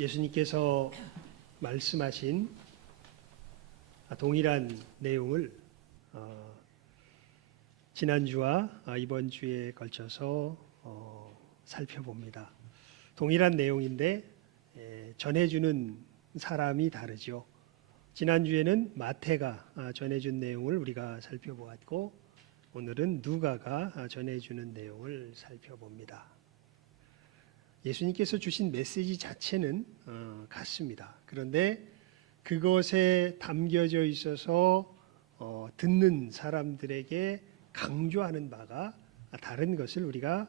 예수님께서 말씀하신 동일한 내용을 지난주와 이번 주에 걸쳐서 살펴봅니다. 동일한 내용인데 전해주는 사람이 다르죠. 지난주에는 마태가 전해준 내용을 우리가 살펴보았고 오늘은 누가가 전해주는 내용을 살펴봅니다. 예수님께서 주신 메시지 자체는 같습니다. 그런데 그것에 담겨져 있어서 듣는 사람들에게 강조하는 바가 다른 것을 우리가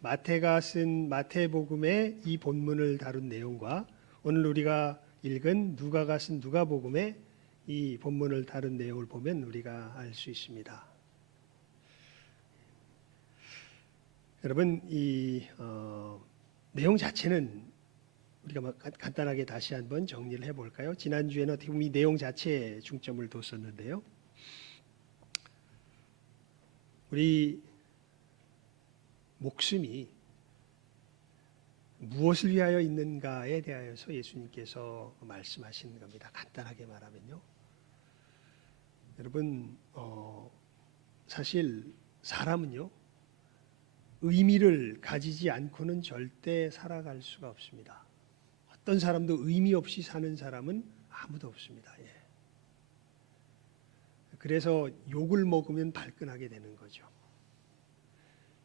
마태가 쓴 마태복음의 이 본문을 다룬 내용과 오늘 우리가 읽은 누가가 쓴 누가복음의 이 본문을 다룬 내용을 보면 우리가 알 수 있습니다. 여러분, 이 내용 자체는 우리가 간단하게 다시 한번 정리를 해볼까요? 지난주에는 어떻게 보면 이 내용 자체에 중점을 뒀었는데요. 우리 목숨이 무엇을 위하여 있는가에 대하여서 예수님께서 말씀하시는 겁니다. 간단하게 말하면요. 여러분, 사실 사람은요, 의미를 가지지 않고는 절대 살아갈 수가 없습니다. 어떤 사람도 의미 없이 사는 사람은 아무도 없습니다. 그래서 욕을 먹으면 발끈하게 되는 거죠.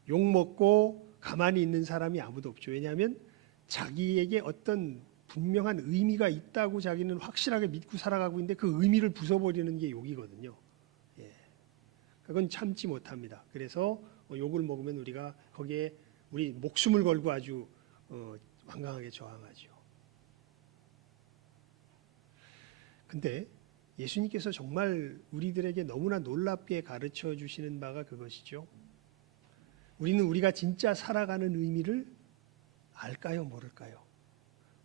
욕 먹고 가만히 있는 사람이 아무도 없죠. 왜냐하면 자기에게 어떤 분명한 의미가 있다고 자기는 확실하게 믿고 살아가고 있는데 그 의미를 부숴버리는 게 욕이거든요. 그건 참지 못합니다. 그래서 욕을 먹으면 우리가 거기에 우리 목숨을 걸고 아주 완강하게 저항하죠. 근데 예수님께서 정말 우리들에게 너무나 놀랍게 가르쳐 주시는 바가 그것이죠. 우리는 우리가 진짜 살아가는 의미를 알까요, 모를까요?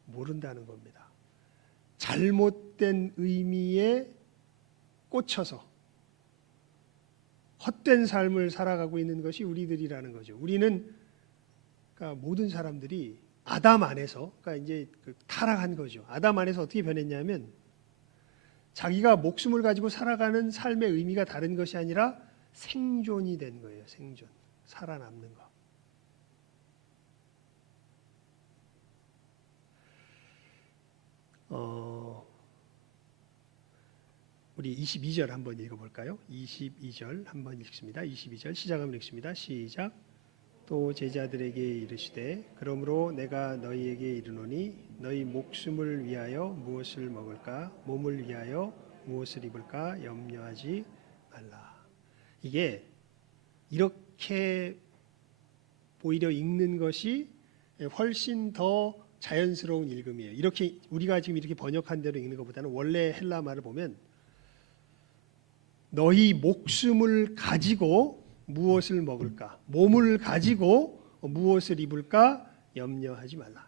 모른다는 겁니다. 잘못된 의미에 꽂혀서 헛된 삶을 살아가고 있는 것이 우리들이라는 거죠. 우리는 그러니까 모든 사람들이 아담 안에서 그러니까 이제 타락한 거죠. 아담 안에서 어떻게 변했냐면 자기가 목숨을 가지고 살아가는 삶의 의미가 다른 것이 아니라 생존이 된 거예요. 생존, 살아남는 거. 우리 22절 한번 읽어볼까요? 22절 한번 읽습니다. 22절 시작하면 읽습니다. 시작. 또 제자들에게 이르시되 그러므로 내가 너희에게 이르노니 너희 목숨을 위하여 무엇을 먹을까 몸을 위하여 무엇을 입을까 염려하지 말라. 이게 이렇게 오히려 읽는 것이 훨씬 더 자연스러운 읽음이에요. 이렇게 우리가 지금 이렇게 번역한 대로 읽는 것보다는 원래 헬라 말을 보면 너희 목숨을 가지고 무엇을 먹을까? 몸을 가지고 무엇을 입을까? 염려하지 말라.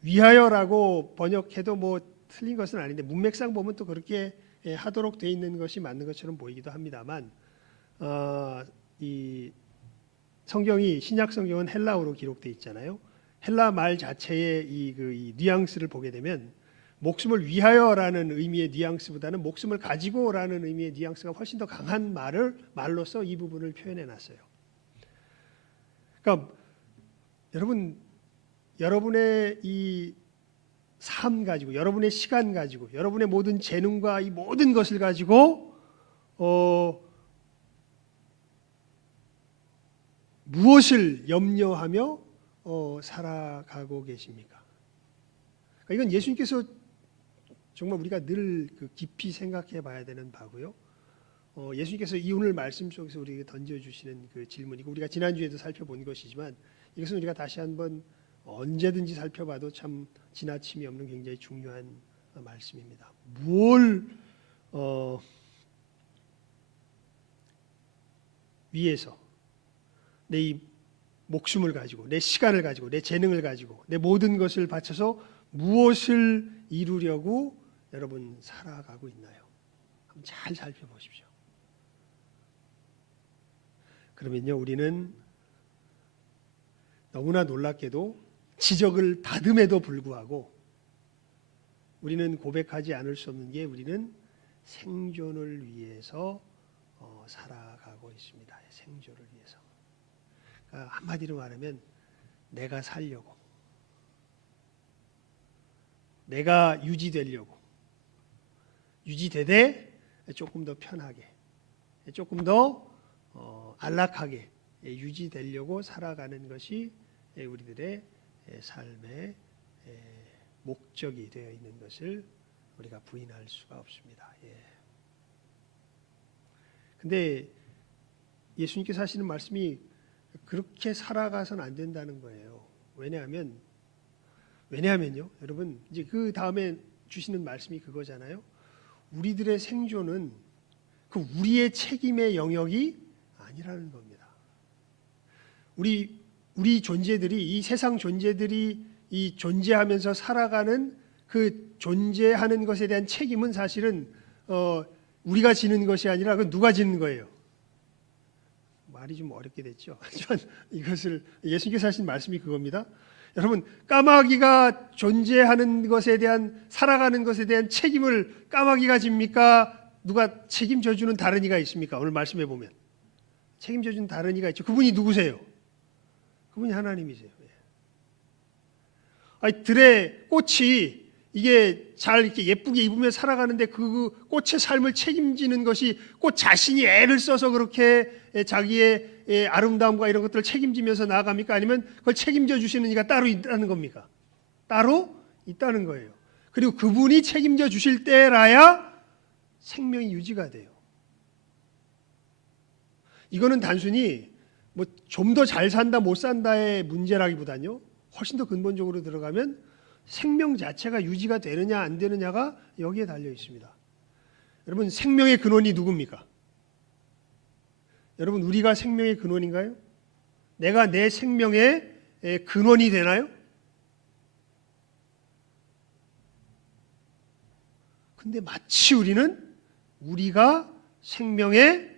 위하여라고 번역해도 뭐 틀린 것은 아닌데 문맥상 보면 또 그렇게 하도록 돼 있는 것이 맞는 것처럼 보이기도 합니다만 이 성경이 신약 성경은 헬라어로 기록돼 있잖아요. 헬라 말 자체의 이 뉘앙스를 보게 되면 목숨을 위하여라는 의미의 뉘앙스보다는 목숨을 가지고라는 의미의 뉘앙스가 훨씬 더 강한 말로서 이 부분을 표현해 놨어요. 그러니까 여러분의 이 삶 가지고 여러분의 시간 가지고 여러분의 모든 재능과 이 모든 것을 가지고 무엇을 염려하며 살아가고 계십니까? 그러니까 이건 예수님께서 정말 우리가 늘 깊이 생각해 봐야 되는 바고요. 예수님께서 이 오늘 말씀 속에서 우리에게 던져주시는 그 질문이고 우리가 지난주에도 살펴본 것이지만 이것은 우리가 다시 한번 언제든지 살펴봐도 참 지나침이 없는 굉장히 중요한 말씀입니다. 무엇을 위해서 내 이 목숨을 가지고 내 시간을 가지고 내 재능을 가지고 내 모든 것을 바쳐서 무엇을 이루려고 여러분 살아가고 있나요? 한번 잘 살펴보십시오. 그러면요 우리는 너무나 놀랍게도 지적을 받음에도 불구하고 우리는 고백하지 않을 수 없는 게 우리는 생존을 위해서 살아가고 있습니다. 생존을 위해서. 그러니까 한마디로 말하면 내가 살려고, 내가 유지되려고, 유지되되 조금 더 편하게, 조금 더 안락하게 유지되려고 살아가는 것이 우리들의 삶의 목적이 되어 있는 것을 우리가 부인할 수가 없습니다. 근데 예수님께서 하시는 말씀이 그렇게 살아가서는 안 된다는 거예요. 왜냐하면요, 여러분 이제 그 다음에 주시는 말씀이 그거잖아요. 우리들의 생존은 그 우리의 책임의 영역이 아니라는 겁니다. 우리 존재들이, 이 세상 존재들이 이 존재하면서 살아가는 그 존재하는 것에 대한 책임은 사실은 우리가 지는 것이 아니라 그 누가 지는 거예요? 말이 좀 어렵게 됐죠. 하지만 이것을 예수님께서 하신 말씀이 그겁니다. 여러분, 까마귀가 존재하는 것에 대한, 살아가는 것에 대한 책임을 까마귀가 집니까? 누가 책임져 주는 다른 이가 있습니까? 오늘 말씀해 보면 책임져 주는 다른 이가 있죠. 그분이 누구세요? 그분이 하나님이세요. 아니, 들의 꽃이 이게 잘 이렇게 예쁘게 입으며 살아가는데 그 꽃의 삶을 책임지는 것이 꽃 자신이 애를 써서 그렇게 자기의 아름다움과 이런 것들을 책임지면서 나아갑니까? 아니면 그걸 책임져 주시는 이가 따로 있다는 겁니까? 따로 있다는 거예요. 그리고 그분이 책임져 주실 때라야 생명이 유지가 돼요. 이거는 단순히 뭐 좀 더 잘 산다 못 산다의 문제라기보다는요, 훨씬 더 근본적으로 들어가면 생명 자체가 유지가 되느냐 안 되느냐가 여기에 달려 있습니다. 여러분, 생명의 근원이 누굽니까? 여러분, 우리가 생명의 근원인가요? 내가 내 생명의 근원이 되나요? 근데 마치 우리가 생명의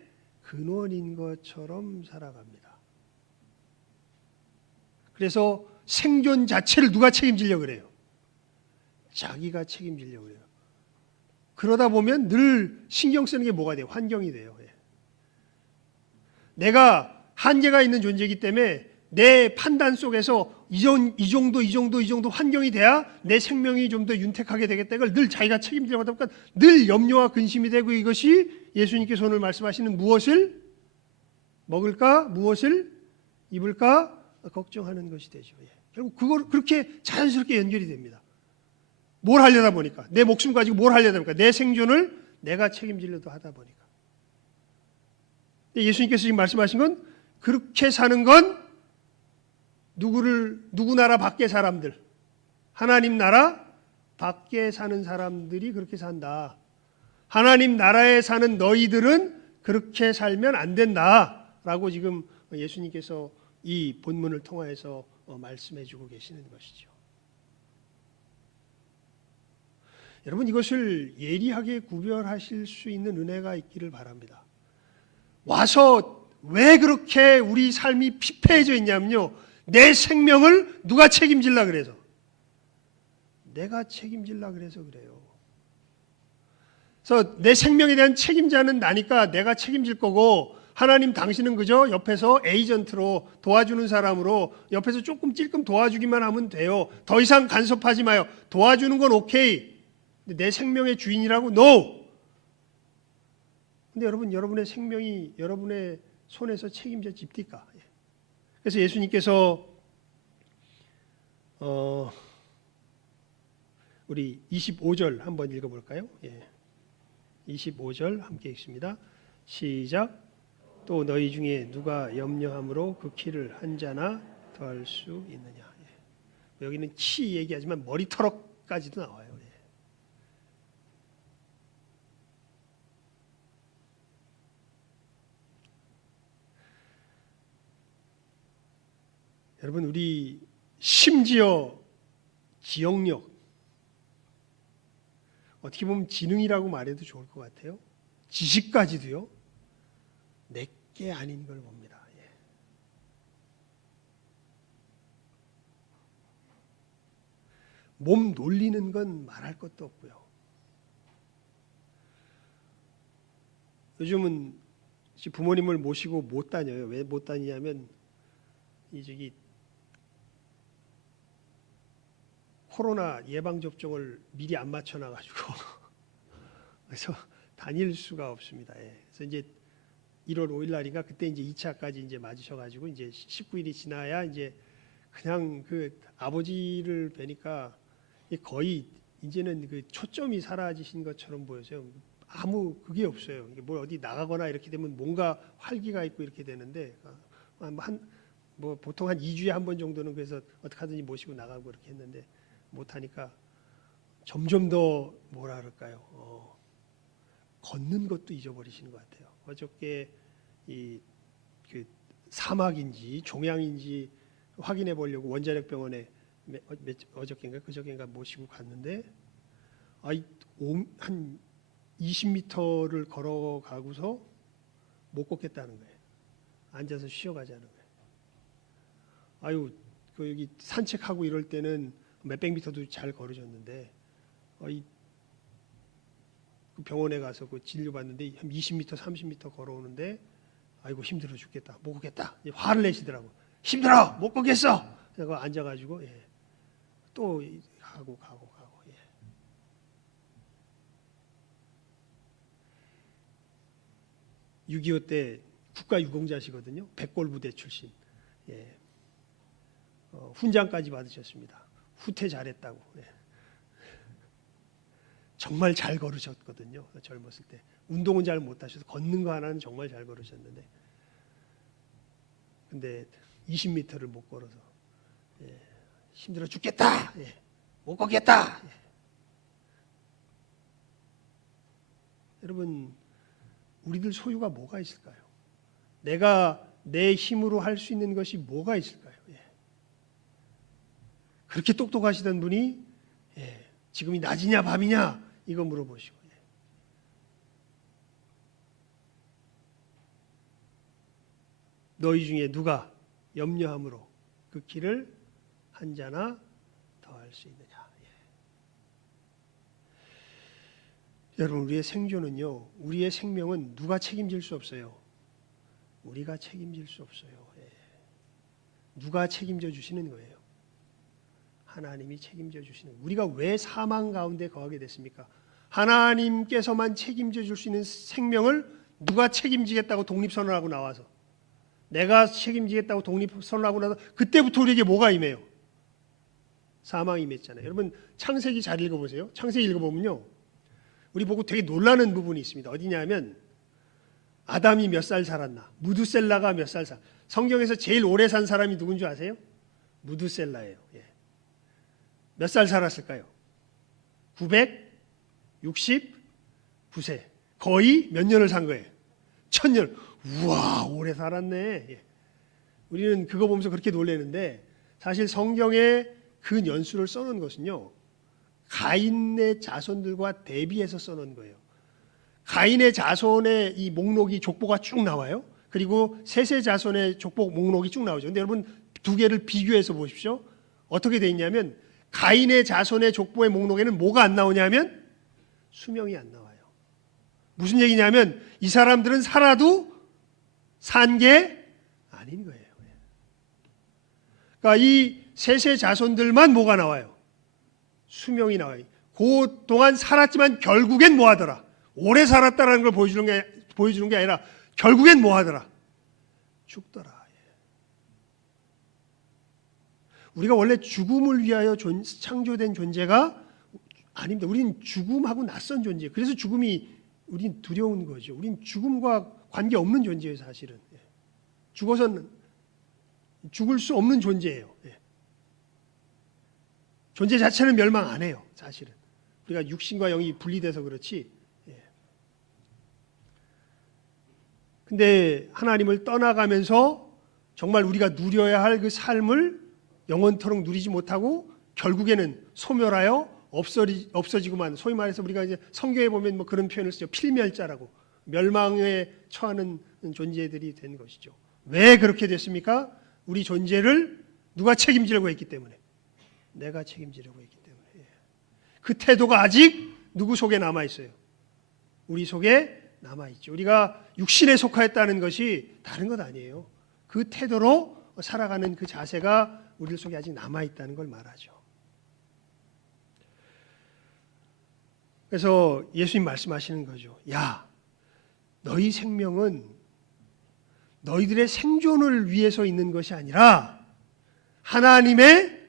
근원인 것처럼 살아갑니다. 그래서 생존 자체를 누가 책임지려고 그래요? 자기가 책임지려고 그래요. 그러다 보면 늘 신경 쓰는 게 뭐가 돼요? 환경이 돼요. 내가 한계가 있는 존재이기 때문에 내 판단 속에서 이 정도 환경이 돼야 내 생명이 좀 더 윤택하게 되겠다. 이걸 늘 자기가 책임지려고 하다 보니까 늘 염려와 근심이 되고, 이것이 예수님께서 오늘 말씀하시는 무엇을 먹을까, 무엇을 입을까 걱정하는 것이 되죠. 결국 그걸 그렇게 자연스럽게 연결이 됩니다. 뭘 하려다 보니까, 내 목숨 가지고 뭘 하려다 보니까, 내 생존을 내가 책임지려도 하다 보니까. 예수님께서 지금 말씀하신 건, 그렇게 사는 건 누구 나라 밖의 사람들, 하나님 나라 밖에 사는 사람들이 그렇게 산다. 하나님 나라에 사는 너희들은 그렇게 살면 안 된다라고 지금 예수님께서 이 본문을 통해서 말씀해 주고 계시는 것이죠. 여러분, 이것을 예리하게 구별하실 수 있는 은혜가 있기를 바랍니다. 와서 왜 그렇게 우리 삶이 피폐해져 있냐면요, 내 생명을 누가 책임질라 그래서, 내가 책임질라 그래서 그래요. 그래서 내 생명에 대한 책임자는 나니까 내가 책임질 거고, 하나님 당신은 그저 옆에서 에이전트로 도와주는 사람으로 옆에서 조금 찔끔 도와주기만 하면 돼요. 더 이상 간섭하지 마요. 도와주는 건 오케이. 근데 내 생명의 주인이라고? NO! 근데 여러분, 여러분의 생명이 여러분의 손에서 책임져집니까? 그래서 예수님께서 우리 25절 한번 읽어볼까요? 25절 함께 읽습니다. 시작. 또 너희 중에 누가 염려함으로 그 키를 한 자나 더할 수 있느냐. 여기는 키 얘기하지만 머리털까지도 나와요. 여러분, 우리 심지어 기억력, 어떻게 보면 지능이라고 말해도 좋을 것 같아요. 지식까지도요, 내게 아닌 걸 봅니다. 몸 놀리는 건 말할 것도 없고요. 요즘은 부모님을 모시고 못 다녀요. 왜 못 다니냐면 저기 코로나 예방 접종을 미리 안 맞춰놔가지고 그래서 다닐 수가 없습니다. 그래서 이제 1월 5일 날인가 그때 이제 2차까지 이제 맞으셔가지고 이제 19일이 지나야 이제 그냥 그 아버지를 뵈니까 거의 이제는 그 초점이 사라지신 것처럼 보여서요. 아무 그게 없어요. 이게 뭐 어디 나가거나 이렇게 되면 뭔가 활기가 있고 이렇게 되는데 뭐 보통 한 2주에 한 번 정도는 그래서 어떻게 하든지 모시고 나가고 이렇게 했는데 못 하니까 점점 더 뭐라 그럴까요? 걷는 것도 잊어버리시는 것 같아요. 어저께 그 사막인지 종양인지 확인해 보려고 원자력 병원에 어저께인가 그저께인가 모시고 갔는데 한 20m를 걸어가고서 못 걷겠다는 거예요. 앉아서 쉬어가자는 거예요. 그 여기 산책하고 이럴 때는 몇백 미터도 잘 걸으셨는데 그 병원에 가서 그 진료받는데 한 20m, 30m 걸어오는데 아이고 힘들어 죽겠다, 못 걷겠다. 화를 내시더라고. 힘들어, 못 걷겠어. 그래서 앉아가지고 또 가고. 6.25 때 국가유공자시거든요. 백골부대 출신. 훈장까지 받으셨습니다. 후퇴 잘했다고. 정말 잘 걸으셨거든요. 젊었을 때. 운동은 잘 못하셔서 걷는 거 하나는 정말 잘 걸으셨는데 근데 20m를 못 걸어서 힘들어 죽겠다. 못 걷겠다. 여러분 우리들 소유가 뭐가 있을까요? 내가 내 힘으로 할 수 있는 것이 뭐가 있을까요? 그렇게 똑똑하시던 분이 지금이 낮이냐 밤이냐 이거 물어보시고 너희 중에 누가 염려함으로 그 길을 한 자나 더할 수 있느냐. 여러분 우리의 생존은요, 우리의 생명은 누가 책임질 수 없어요. 우리가 책임질 수 없어요. 누가 책임져 주시는 거예요? 하나님이 책임져 주시는 거예요. 우리가 왜 사망 가운데 거하게 됐습니까? 하나님께서만 책임져 줄 수 있는 생명을 누가 책임지겠다고 독립선언하고 나와서 내가 책임지겠다고 독립선언하고 나서 그때부터 우리에게 뭐가 임해요? 사망이 임했잖아요. 여러분 창세기 잘 읽어보세요. 창세기 읽어보면요, 우리 보고 되게 놀라는 부분이 있습니다. 어디냐면 아담이 몇 살 살았나? 무두셀라가 몇 살 성경에서 제일 오래 산 사람이 누군 줄 아세요? 무두셀라예요. 몇 살 살았을까요? 969세. 거의 몇 년을 산 거예요? 1000년. 우와, 오래 살았네. 우리는 그거 보면서 그렇게 놀라는데 사실 성경에 그 연수를 써놓은 것은요, 가인의 자손들과 대비해서 써놓은 거예요. 가인의 자손의 이 목록이 족보가 쭉 나와요. 그리고 셋의 자손의 족보 목록이 쭉 나오죠. 근데 여러분 두 개를 비교해서 보십시오. 어떻게 돼 있냐면 가인의 자손의 족보의 목록에는 뭐가 안 나오냐면 수명이 안 나와요. 무슨 얘기냐면 이 사람들은 살아도 산 게 아닌 거예요. 그러니까 이 셋의 자손들만 뭐가 나와요? 수명이 나와요. 그 동안 살았지만 결국엔 뭐 하더라? 오래 살았다는 걸 보여주는 게 아니라 결국엔 뭐 하더라? 죽더라. 우리가 원래 죽음을 위하여 창조된 존재가 아닙니다. 우리는 죽음하고 낯선 존재예요. 그래서 죽음이 우린 두려운 거죠. 우린 죽음과 관계없는 존재예요. 사실은 죽어서는 죽을 수 없는 존재예요. 존재 자체는 멸망 안 해요. 사실은 우리가 육신과 영이 분리돼서 그렇지. 근데 하나님을 떠나가면서 정말 우리가 누려야 할 그 삶을 영원토록 누리지 못하고 결국에는 소멸하여 없어지고만, 소위 말해서 우리가 이제 성경에 보면 뭐 그런 표현을 쓰죠. 필멸자라고, 멸망에 처하는 존재들이 된 것이죠. 왜 그렇게 됐습니까? 우리 존재를 누가 책임지려고 했기 때문에, 내가 책임지려고 했기 때문에. 그 태도가 아직 누구 속에 남아 있어요? 우리 속에 남아 있죠. 우리가 육신에 속하였다는 것이 다른 것 아니에요. 그 태도로 살아가는 그 자세가 우리 속에 아직 남아 있다는 걸 말하죠. 그래서 예수님 말씀하시는 거죠. 야, 너희 생명은 너희들의 생존을 위해서 있는 것이 아니라 하나님의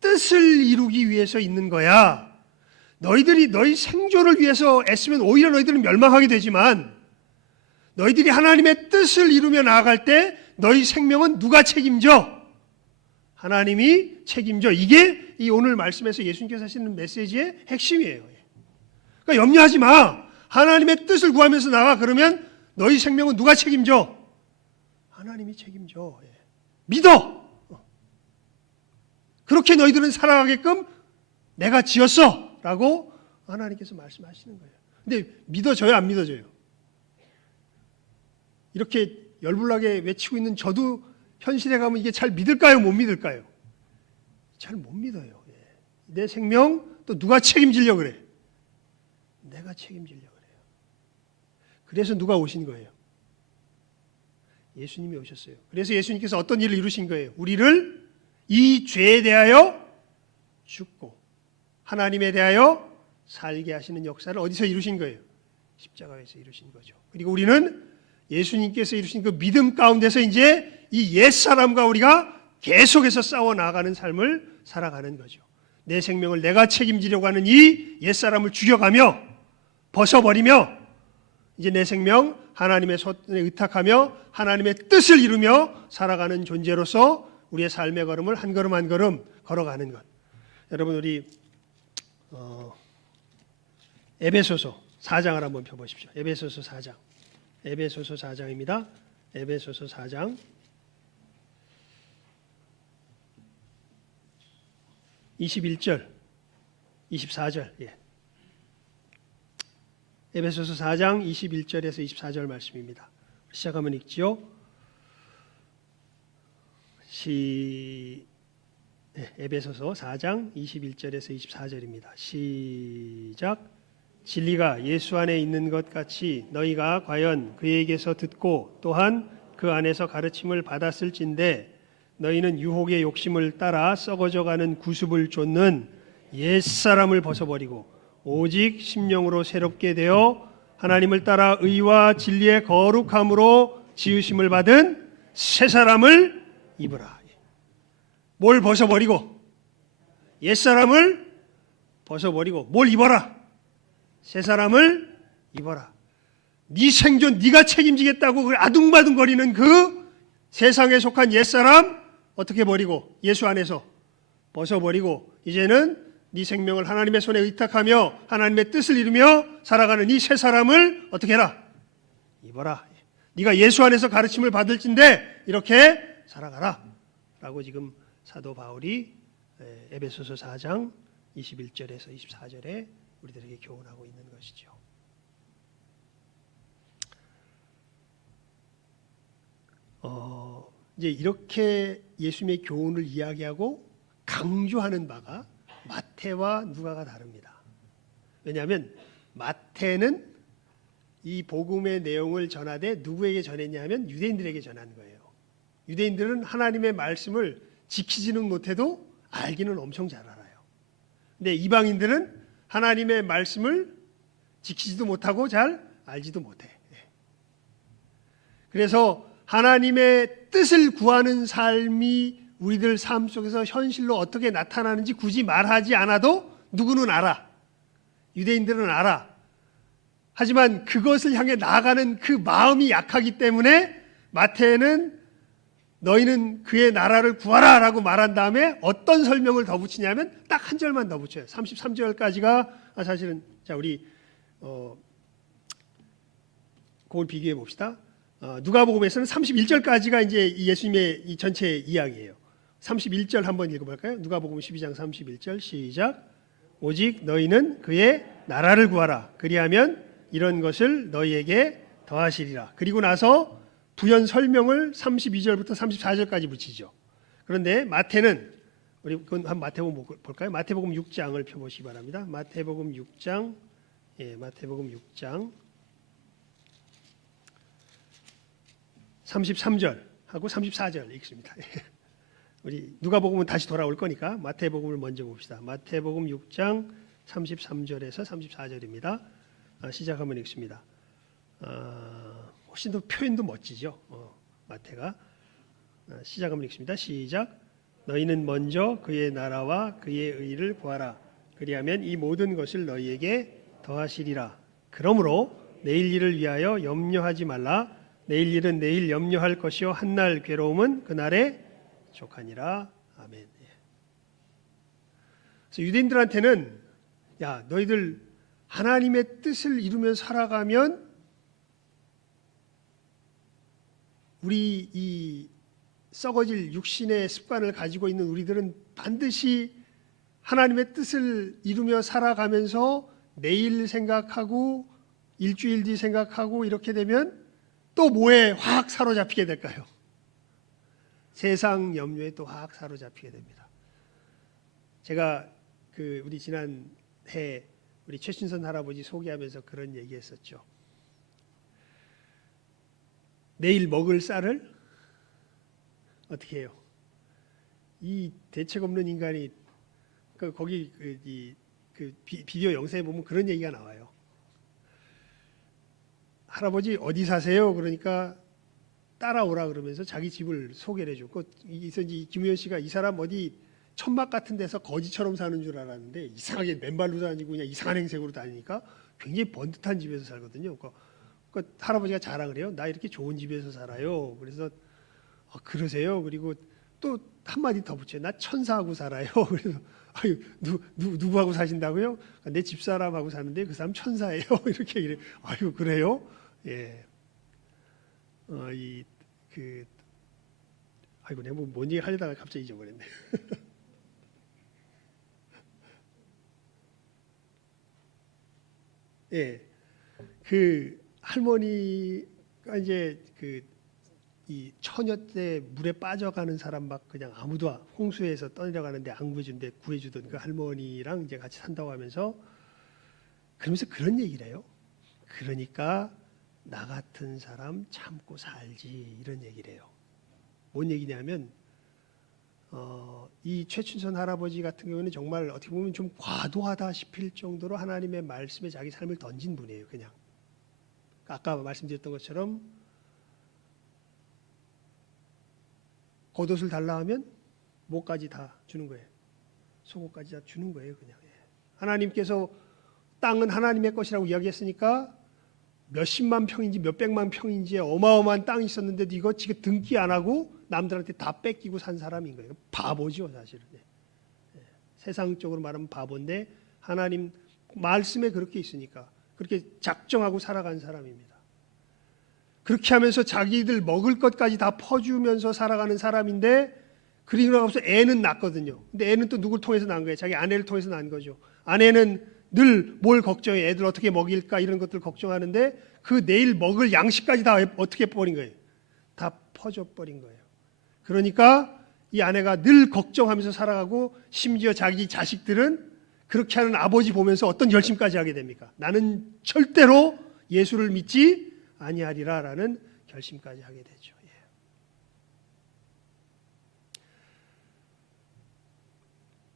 뜻을 이루기 위해서 있는 거야. 너희들이 너희 생존을 위해서 애쓰면 오히려 너희들은 멸망하게 되지만 너희들이 하나님의 뜻을 이루며 나아갈 때 너희 생명은 누가 책임져? 하나님이 책임져. 이게 이 오늘 말씀에서 예수님께서 하시는 메시지의 핵심이에요. 그러니까 염려하지 마. 하나님의 뜻을 구하면서 나가. 그러면 너희 생명은 누가 책임져? 하나님이 책임져. 믿어. 그렇게 너희들은 살아가게끔 내가 지었어 라고 하나님께서 말씀하시는 거예요. 근데 믿어져요, 안 믿어져요? 이렇게 열불나게 외치고 있는 저도 현실에 가면 이게 잘 믿을까요, 못 믿을까요? 잘 못 믿어요. 내 생명 또 누가 책임지려고 그래? 내가 책임지려고 그래요. 그래서 누가 오신 거예요? 예수님이 오셨어요. 그래서 예수님께서 어떤 일을 이루신 거예요? 우리를 이 죄에 대하여 죽고 하나님에 대하여 살게 하시는 역사를 어디서 이루신 거예요? 십자가에서 이루신 거죠. 그리고 우리는 예수님께서 이루신 그 믿음 가운데서 이제 이 옛사람과 우리가 계속해서 싸워 나가는 삶을 살아가는 거죠. 내 생명을 내가 책임지려고 하는 이 옛사람을 죽여가며 벗어버리며 이제 내 생명 하나님의 손에 의탁하며 하나님의 뜻을 이루며 살아가는 존재로서 우리의 삶의 걸음을 한 걸음 한 걸음 걸어가는 것. 여러분 우리 에베소서 4장을 한번 펴보십시오. 에베소서 4장. 에베소서 4장입니다. 에베소서 4장 21절 24절. 에베소서 4장 21절에서 24절 말씀입니다. 시작하면 읽지요. 에베소서 4장 21절에서 24절입니다. 시작. 진리가 예수 안에 있는 것 같이 너희가 과연 그에게서 듣고 또한 그 안에서 가르침을 받았을진데 너희는 유혹의 욕심을 따라 썩어져가는 구습을 쫓는 옛사람을 벗어버리고 오직 심령으로 새롭게 되어 하나님을 따라 의와 진리의 거룩함으로 지으심을 받은 새 사람을 입으라. 뭘 벗어버리고? 옛사람을 벗어버리고 뭘 입어라? 새 사람을 입어라. 네 생존 네가 책임지겠다고 아둥바둥거리는 그 세상에 속한 옛사람 어떻게 버리고 예수 안에서 벗어버리고 이제는 네 생명을 하나님의 손에 의탁하며 하나님의 뜻을 이루며 살아가는 이 새 사람을 어떻게 해라? 입어라. 네가 예수 안에서 가르침을 받을진데 이렇게 살아가라 라고 지금 사도 바울이 에베소서 4장 21절에서 24절에 우리들에게 교훈하고 있는 것이죠. 이제 이렇게 예수님의 교훈을 이야기하고 강조하는 바가 마태와 누가가 다릅니다. 왜냐하면 마태는 이 복음의 내용을 전하되 누구에게 전했냐면 유대인들에게 전한 거예요. 유대인들은 하나님의 말씀을 지키지는 못해도 알기는 엄청 잘 알아요. 근데 이방인들은 하나님의 말씀을 지키지도 못하고 잘 알지도 못해. 그래서 하나님의 뜻을 구하는 삶이 우리들 삶 속에서 현실로 어떻게 나타나는지 굳이 말하지 않아도 누구는 알아. 유대인들은 알아. 하지만 그것을 향해 나아가는 그 마음이 약하기 때문에 마태는 너희는 그의 나라를 구하라 라고 말한 다음에 어떤 설명을 더 붙이냐면 딱 한 절만 더 붙여요. 33절까지가 사실은 자 우리 그걸 비교해 봅시다. 누가복음에서는 31절까지가 이제 예수님의 이 전체 이야기예요. 31절 한번 읽어볼까요? 누가복음 12장 31절 시작. 오직 너희는 그의 나라를 구하라. 그리하면 이런 것을 너희에게 더하시리라. 그리고 나서 부연 설명을 32절부터 34절까지 붙이죠. 그런데 마태는 우리 그건 한번 마태복음 볼까요? 마태복음 6장을 펴보시기 바랍니다. 마태복음 6장, 마태복음 6장 33절하고 34절 읽습니다. 우리 누가복음은 다시 돌아올 거니까 마태복음을 먼저 봅시다. 마태복음 6장 33절에서 34절입니다. 시작하면 읽습니다. 훨씬 더 표현도 멋지죠. 마태가 시작하면 읽습니다. 시작. 너희는 먼저 그의 나라와 그의 의를 구하라. 그리하면 이 모든 것을 너희에게 더하시리라. 그러므로 내일 일을 위하여 염려하지 말라. 내일 일은 내일 염려할 것이요 한날 괴로움은 그날에 족하니라. 아멘. 그래서 유대인들한테는 야, 너희들 하나님의 뜻을 이루며 살아가면 우리 이 썩어질 육신의 습관을 가지고 있는 우리들은 반드시 하나님의 뜻을 이루며 살아가면서 내일 생각하고 일주일 뒤 생각하고 이렇게 되면 또 뭐에 확 사로잡히게 될까요? 세상 염려에 또 확 사로잡히게 됩니다. 제가 우리 지난 해 우리 최신선 할아버지 소개하면서 그런 얘기했었죠. 내일 먹을 쌀을 어떻게 해요? 이 대책 없는 인간이 거기 비디오 영상에 보면 그런 얘기가 나와요. 할아버지 어디 사세요? 그러니까 따라오라 그러면서 자기 집을 소개를 해줬고 이 김우현 씨가 이 사람 어디 천막 같은 데서 거지처럼 사는 줄 알았는데 이상하게 맨발로 다니고 그냥 이상한 행색으로 다니니까 굉장히 번듯한 집에서 살거든요. 그 할아버지가 자랑을 해요. 나 이렇게 좋은 집에서 살아요. 그래서 그러세요? 그리고 또 한마디 더 붙여요. 나 천사하고 살아요. 그래서 아유 누구하고 사신다고요? 내 집사람하고 사는데 그 사람 천사예요. 이렇게 이래. 아유 그래요? 예. 아이고 내가 뭔 얘기 하려다가 갑자기 잊어버렸네. 예. 할머니가 이제 이 처녀 때 물에 빠져가는 사람 막 그냥 아무도 홍수에서 떠내려가는데 안 구해준데 구해주던 그 할머니랑 이제 같이 산다고 하면서 그러면서 그런 얘기를 해요. 그러니까 나 같은 사람 참고 살지 이런 얘기를 해요. 뭔 얘기냐면 이 최춘선 할아버지 같은 경우는 정말 어떻게 보면 좀 과도하다 싶을 정도로 하나님의 말씀에 자기 삶을 던진 분이에요. 그냥 아까 말씀드렸던 것처럼 겉옷을 달라 하면 목까지 다 주는 거예요. 속옷까지 다 주는 거예요. 그냥 하나님께서 땅은 하나님의 것이라고 이야기했으니까 몇십만 평인지 몇백만 평인지 어마어마한 땅이 있었는데도 이거 지금 등기 안 하고 남들한테 다 뺏기고 산 사람인 거예요. 바보죠 사실은. 세상적으로 말하면 바보인데 하나님 말씀에 그렇게 있으니까 그렇게 작정하고 살아간 사람입니다. 그렇게 하면서 자기들 먹을 것까지 다 퍼주면서 살아가는 사람인데 그러고 나서 애는 낳거든요. 근데 애는 또 누굴 통해서 낳은 거예요? 자기 아내를 통해서 낳은 거죠. 아내는 늘 뭘 걱정해? 애들 어떻게 먹일까? 이런 것들 걱정하는데 그 내일 먹을 양식까지 다 어떻게 버린 거예요? 다 퍼져 버린 거예요. 그러니까 이 아내가 늘 걱정하면서 살아가고 심지어 자기 자식들은 그렇게 하는 아버지 보면서 어떤 결심까지 하게 됩니까? 나는 절대로 예수를 믿지 아니하리라라는 결심까지 하게 되죠.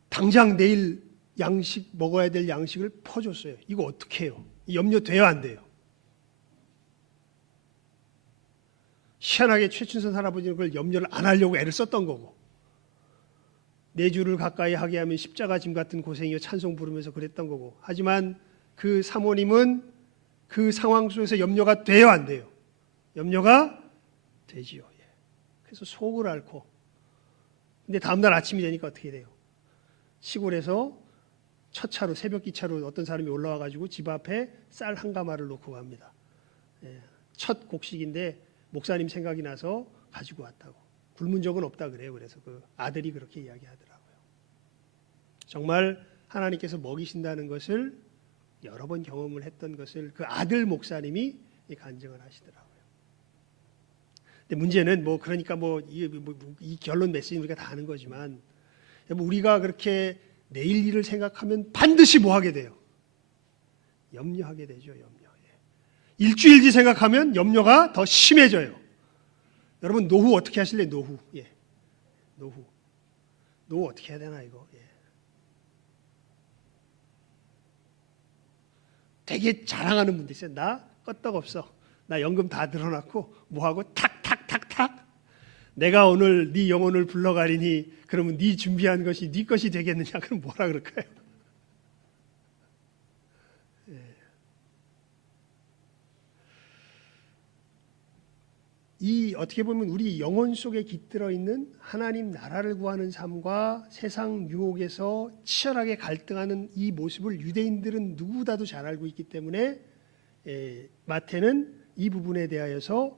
당장 내일 양식 먹어야 될 양식을 퍼줬어요. 이거 어떻게 해요? 염려돼요, 안 돼요? 희한하게 최춘선 할아버지는 그걸 염려를 안 하려고 애를 썼던 거고 내 주를 가까이 하게 하면 십자가 짐 같은 고생이요 찬송 부르면서 그랬던 거고 하지만 그 사모님은 그 상황 속에서 염려가 돼요, 안 돼요? 염려가 되지요. 그래서 속을 앓고 근데 다음날 아침이 되니까 어떻게 돼요? 시골에서 첫 차로 새벽 기차로 어떤 사람이 올라와 가지고 집 앞에 쌀 한 가마를 놓고 갑니다. 첫 곡식인데 목사님 생각이 나서 가지고 왔다고. 굶은 적은 없다 그래요. 그래서 그 아들이 그렇게 이야기하더라고요. 정말 하나님께서 먹이신다는 것을 여러 번 경험을 했던 것을 그 아들 목사님이 간증을 하시더라고요. 근데 문제는 그러니까 이 결론 메시지 우리가 다 아는 거지만 여러분, 우리가 그렇게 내일 일을 생각하면 반드시 뭐 하게 돼요? 염려하게 되죠. 염려. 일주일 뒤 생각하면 염려가 더 심해져요. 여러분, 노후 어떻게 하실래? 노후. 노후 어떻게 해야 되나 이거? 되게 자랑하는 분들 있어요. 나 껐떡없어. 나 연금 다 늘어났고 뭐하고 탁탁탁탁. 내가 오늘 네 영혼을 불러가리니 그러면 네 준비한 것이 네 것이 되겠느냐? 그럼 뭐라 그럴까요? 이 어떻게 보면 우리 영혼 속에 깃들어 있는 하나님 나라를 구하는 삶과 세상 유혹에서 치열하게 갈등하는 이 모습을 유대인들은 누구보다도 잘 알고 있기 때문에 마태는 이 부분에 대하여서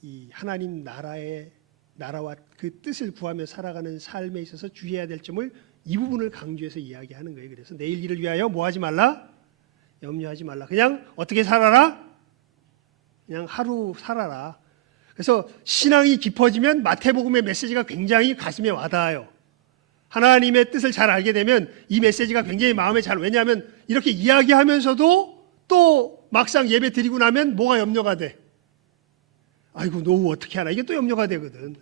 이 하나님 나라와 그 뜻을 구하며 살아가는 삶에 있어서 주의해야 될 점을 이 부분을 강조해서 이야기하는 거예요. 그래서 내일 일을 위하여 뭐 하지 말라? 염려하지 말라. 그냥 어떻게 살아라? 그냥 하루 살아라. 그래서 신앙이 깊어지면 마태복음의 메시지가 굉장히 가슴에 와닿아요. 하나님의 뜻을 잘 알게 되면 이 메시지가 굉장히 마음에 잘, 왜냐하면 이렇게 이야기하면서도 또 막상 예배 드리고 나면 뭐가 염려가 돼? 아이고 노후 어떻게 하나? 이게 또 염려가 되거든.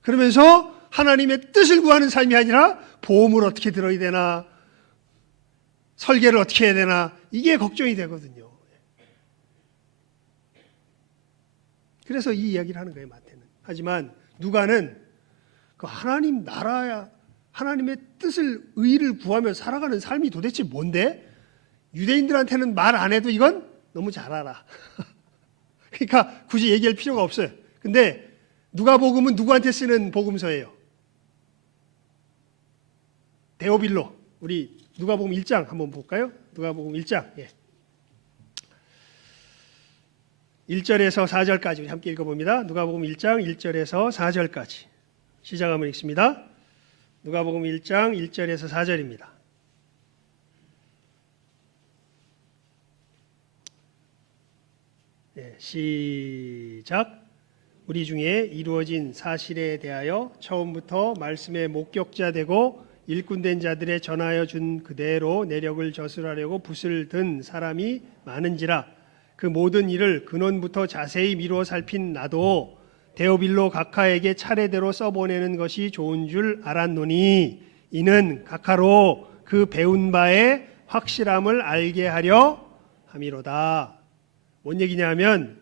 그러면서 하나님의 뜻을 구하는 삶이 아니라 보험을 어떻게 들어야 되나, 설계를 어떻게 해야 되나, 이게 걱정이 되거든요. 그래서 이 이야기를 하는 거예요, 마태는. 하지만 누가는 그 하나님 나라야, 하나님의 뜻을, 의를 구하며 살아가는 삶이 도대체 뭔데? 유대인들한테는 말 안 해도 이건 너무 잘 알아. 그러니까 굳이 얘기할 필요가 없어요. 근데 누가복음은 누구한테 쓰는 복음서예요? 데오빌로. 우리 누가복음 1장 한번 볼까요? 누가복음 1장. 1절에서 4절까지 우리 함께 읽어봅니다. 누가복음 1장 1절에서 4절까지 시작하면 읽습니다. 누가복음 1장 1절에서 4절입니다. 시작. 우리 중에 이루어진 사실에 대하여 처음부터 말씀의 목격자 되고 일꾼된 자들의 전하여 준 그대로 내력을 저술하려고 붓을 든 사람이 많은지라. 그 모든 일을 근원부터 자세히 미루어 살핀 나도 데오빌로 각하에게 차례대로 써보내는 것이 좋은 줄 알았노니 이는 각하로 그 배운 바의 확실함을 알게 하려 함이로다. 뭔 얘기냐면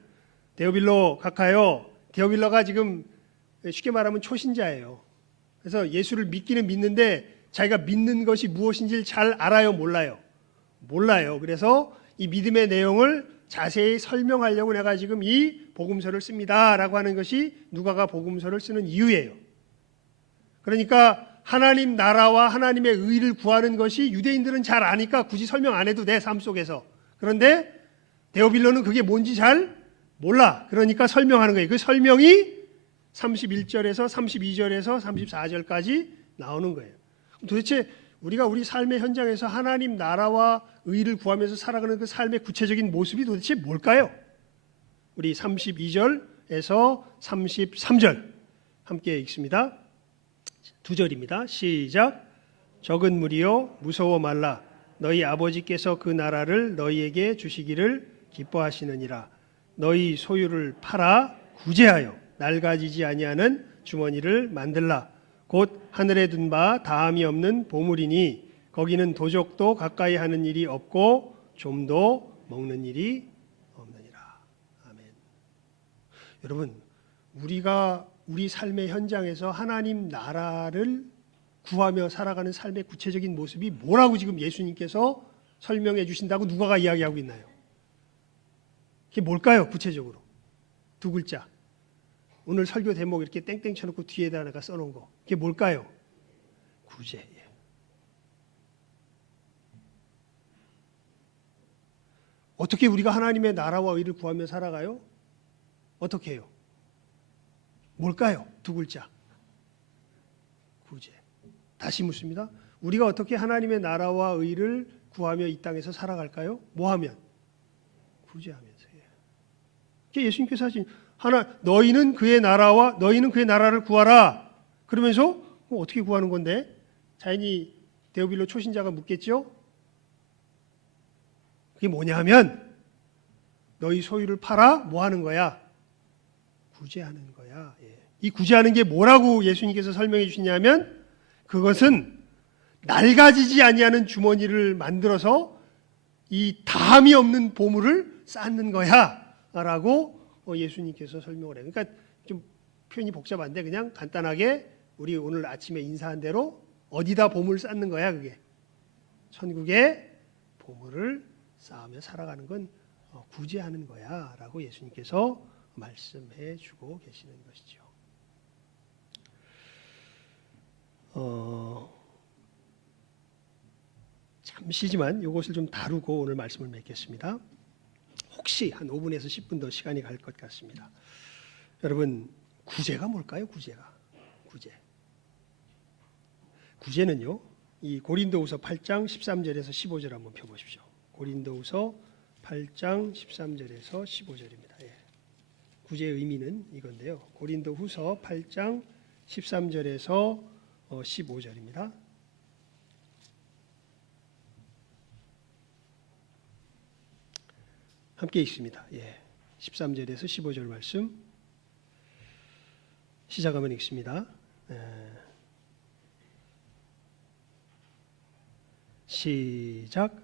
데오빌로 각하요, 데오빌로가 지금 쉽게 말하면 초신자예요. 그래서 예수를 믿기는 믿는데 자기가 믿는 것이 무엇인지를 잘 알아요, 몰라요? 몰라요. 그래서 이 믿음의 내용을 자세히 설명하려고 내가 지금 이 복음서를 씁니다 라고 하는 것이 누가가 복음서를 쓰는 이유예요. 그러니까 하나님 나라와 하나님의 의를 구하는 것이 유대인들은 잘 아니까 굳이 설명 안 해도 돼, 삶 속에서. 그런데 데오빌로는 그게 뭔지 잘 몰라. 그러니까 설명하는 거예요. 그 설명이 31절에서 32절에서 34절까지 나오는 거예요. 도대체 우리가 우리 삶의 현장에서 하나님 나라와 의를 구하면서 살아가는 그 삶의 구체적인 모습이 도대체 뭘까요? 우리 32절에서 33절 함께 읽습니다. 두 절입니다. 시작. 적은 무리여 무서워 말라. 너희 아버지께서 그 나라를 너희에게 주시기를 기뻐하시느니라. 너희 소유를 팔아 구제하여 낡아지지 아니하는 주머니를 만들라. 곧 하늘에 둔 바 다함이 없는 보물이니 거기는 도적도 가까이 하는 일이 없고 좀도 먹는 일이 없느니라. 아멘. 여러분, 우리가 우리 삶의 현장에서 하나님 나라를 구하며 살아가는 삶의 구체적인 모습이 뭐라고 지금 예수님께서 설명해 주신다고 누가가 이야기하고 있나요? 그게 뭘까요? 구체적으로 두 글자. 오늘 설교 대목 이렇게 땡땡 쳐놓고 뒤에다 내가 써놓은 거. 그게 뭘까요? 구제. 어떻게 우리가 하나님의 나라와 의를 구하며 살아가요? 어떻게 해요? 뭘까요? 두 글자. 구제. 다시 묻습니다. 우리가 어떻게 하나님의 나라와 의를 구하며 이 땅에서 살아갈까요? 뭐 하면? 구제하면서. 그게 예수님께서 하신 너희는 그의 나라를 구하라. 그러면서 어떻게 구하는 건데? 자연히 데오빌로 초신자가 묻겠죠. 그게 뭐냐 하면 너희 소유를 팔아 뭐 하는 거야? 구제하는 거야. 이 구제하는 게 뭐라고 예수님께서 설명해 주시냐면 그것은 낡아지지 아니하는 주머니를 만들어서 이 다함이 없는 보물을 쌓는 거야 라고 예수님께서 설명을 해요. 그러니까 좀 표현이 복잡한데 그냥 간단하게 우리 오늘 아침에 인사한 대로 어디다 보물 쌓는 거야 그게? 천국에 보물을 쌓으며 살아가는 건 구제하는 거야 라고 예수님께서 말씀해 주고 계시는 것이죠. 잠시지만 이것을 좀 다루고 오늘 말씀을 맺겠습니다. 혹시 한 5분에서 10분 더 시간이 갈 것 같습니다. 여러분 구제가 뭘까요? 구제는요. 이 고린도후서 8장 13절에서 15절 한번 펴보십시오. 고린도후서 8장 13절에서 15절입니다. 구제의 의미는 이건데요. 고린도후서 8장 13절에서 15절입니다. 함께 읽습니다. 13절에서 15절 말씀 시작하면 읽습니다. 시작.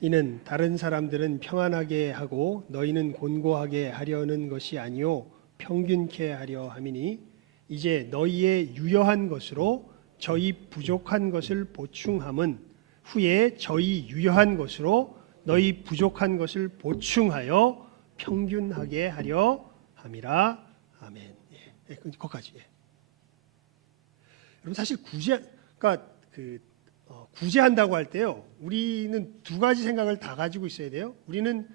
이는 다른 사람들은 평안하게 하고 너희는 곤고하게 하려는 것이 아니요 평균케 하려 함이니 이제 너희의 유여한 것으로 저희 부족한 것을 보충함은 후에 저희 유여한 것으로 너희 부족한 것을 보충하여 평균하게 하려 함이라. 아멘. 거기까지. 여러분 사실 구제한다고 할 때요. 우리는 두 가지 생각을 다 가지고 있어야 돼요. 우리는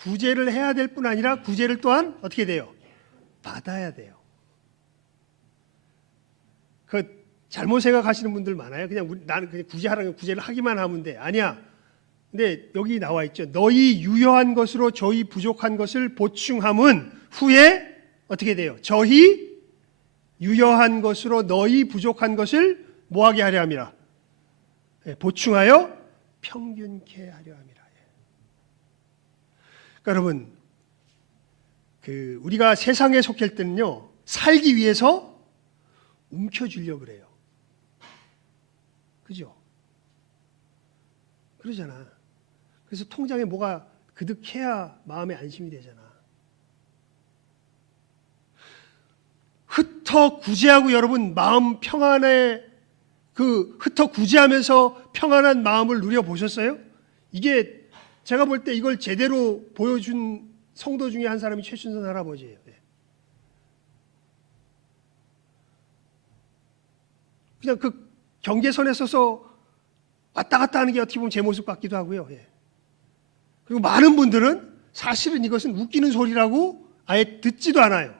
구제를 해야 될 뿐 아니라 구제를 또한 어떻게 돼요? 받아야 돼요. 그 잘못 생각하시는 분들 많아요. 나는 그냥 구제하라는 구제를 하기만 하면 돼. 아니야. 근데 여기 나와 있죠. 너희 유여한 것으로 저희 부족한 것을 보충함은 후에 어떻게 돼요? 저희 유여한 것으로 너희 부족한 것을 뭐하게 하려 함이라. 보충하여 평균케 하려 함이라. 그러니까 여러분, 우리가 세상에 속할 때는요, 살기 위해서 움켜쥐려고 그래요. 그죠? 그러잖아. 그래서 통장에 뭐가 그득해야 마음에 안심이 되잖아. 흩어 구제하고 여러분 마음 평안에 흩어 구제하면서 평안한 마음을 누려보셨어요? 이게 제가 볼 때 이걸 제대로 보여준 성도 중에 한 사람이 최춘선 할아버지예요. 그냥 그 경계선에 서서 왔다 갔다 하는 게 어떻게 보면 제 모습 같기도 하고요. 그리고 많은 분들은 사실은 이것은 웃기는 소리라고 아예 듣지도 않아요.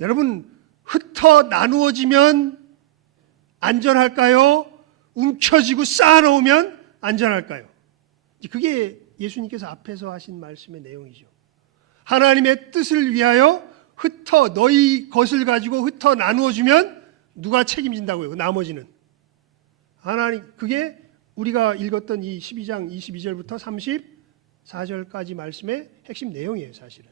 여러분 흩어 나누어지면 안전할까요? 움켜쥐고 쌓아놓으면 안전할까요? 그게 예수님께서 앞에서 하신 말씀의 내용이죠. 하나님의 뜻을 위하여 흩어 너희 것을 가지고 흩어 나누어주면 누가 책임진다고요? 나머지는 하나님. 그게 우리가 읽었던 이 12장 22절부터 34절까지 말씀의 핵심 내용이에요, 사실은.